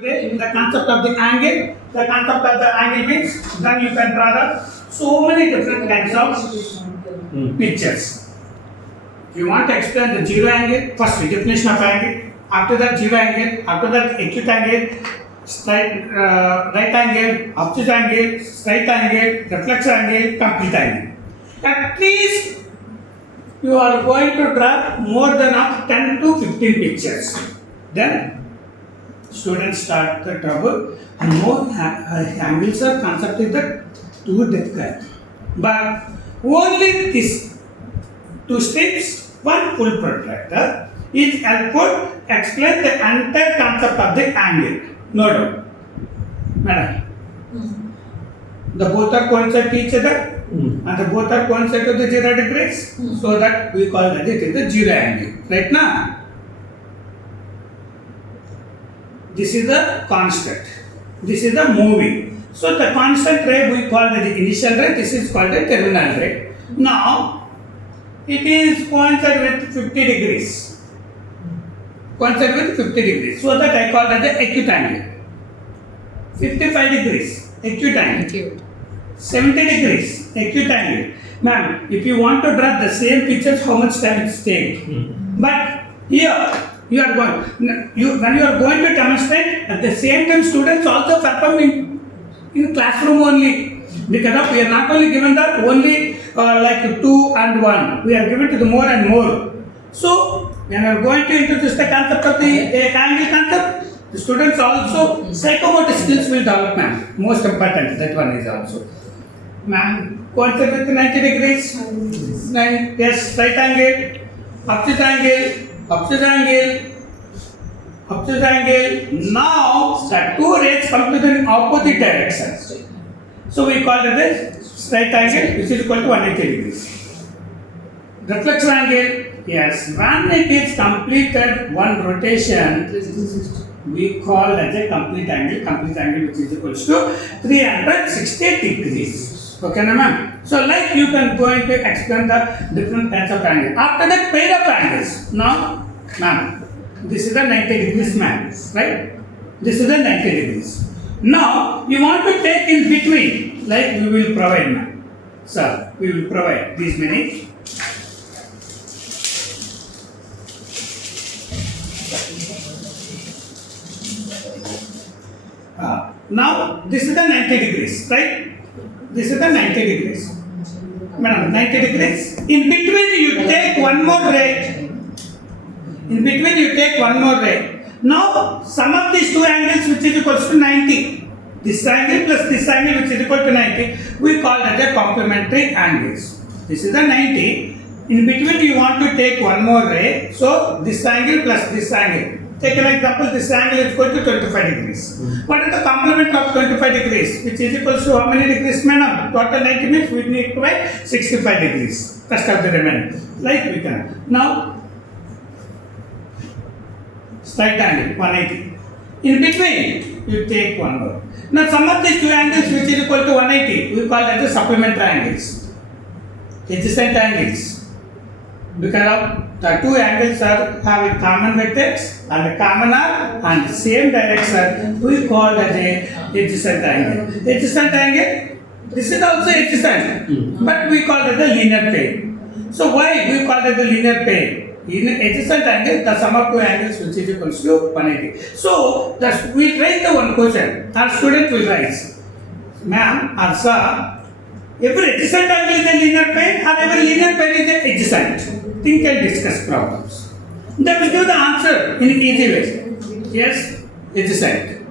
Today, the concept of the angle means then you can draw the so many different kinds of pictures. If you want to explain the zero angle, first definition of angle, after that zero angle, after that acute angle, right angle, obtuse angle, straight angle, reflex angle, complete angle. At least you are going to draw more than 10 to 15 pictures. Then students start the trouble. No angles are constructed too difficult. But only this two strips, one full protractor is helpful to explain the entire concept of the angle. No doubt. Madam, the both are coincide to each other and the both are coincide to the 0 degrees. So that we call that it is the zero angle. Right now? This is the constant. This is the moving. So the constant ray we call the initial ray. This is called the terminal ray. Now it is coincide with 50 degrees. Coincide with 50 degrees. So that I call that the acute angle. 55 degrees acute angle. 70 degrees acute angle. Ma'am, if you want to draw the same pictures, how much time it takes? But here. When you are going to demonstrate, at the same time students also perform in classroom only, because we are not only given the only like 2 and 1, we are given to the more and more. So when we are going to introduce the concept of the angle concept, the students also psychomotor skills will develop, ma'am. Most important, that one is also. Ma'am, coincide with 90 degrees, yes, right angle, obtuse angle, obtuse angle. Now the two rays come to the opposite direction. So we call it as right angle, which is equal to 180 degrees. Reflex angle, yes, when it is completed one rotation, we call as a complete angle which is equal to 360 degrees. Okay, na ma'am? So like you can going to explain the different kinds of angles. After that, pair of angles. Now, ma'am, this is the 90 degrees, ma'am, right? This is the 90 degrees. Now, you want to take in between, like we will provide, ma'am. Sir, we will provide these many. Now, this is the 90 degrees, right? This is the 90 degrees. Madam, 90 degrees. In between, you take one more ray. Now, sum of these two angles which is equal to 90. This angle plus this angle which is equal to 90, we call that a complementary angles. This is the 90. In between, you want to take one more ray. So, this angle plus this angle. Take an example, this angle is equal to 25 degrees. What is the complement of 25 degrees? Which is equal to how many degrees, madam? Total 90 means we need to write 65 degrees. Rest of the remaining. Like we can. Now, straight angle, 180. In between, you take one more. Now, sum of these two angles which is equal to 180, we call that the supplementary angles. Adjacent angles. Because of the two angles are having common vertex and a common arc and the same direction, we call that a adjacent angle. Adjacent angle, this is also adjacent, but we call it the linear plane. So why we call it the linear plane? In adjacent angle, the sum of two angles which is equal to 180. So we write the one question. Our student will write, ma'am or sir, every adjacent angle is a linear plane or every linear plane is adjacent. Think and discuss problems. They will give the answer in an easy way. Yes, adjacent.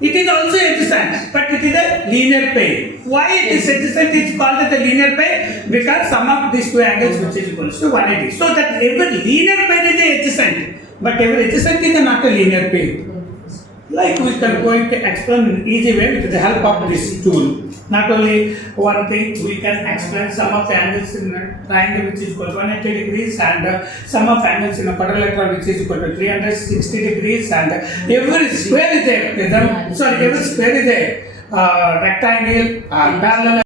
It is also adjacent, but it is a linear plane. Why it is adjacent? It is called as a linear plane because sum of these two angles which is equal to 180. So that every linear plane is adjacent, but every adjacent is not a linear plane. Like we can going to explain in easy way with the help of this tool. Not only one thing, we can explain sum of angles in a triangle which is equal to 180 degrees and sum of angles in a quadrilateral which is equal to 360 degrees and every square is a rectangle, parallel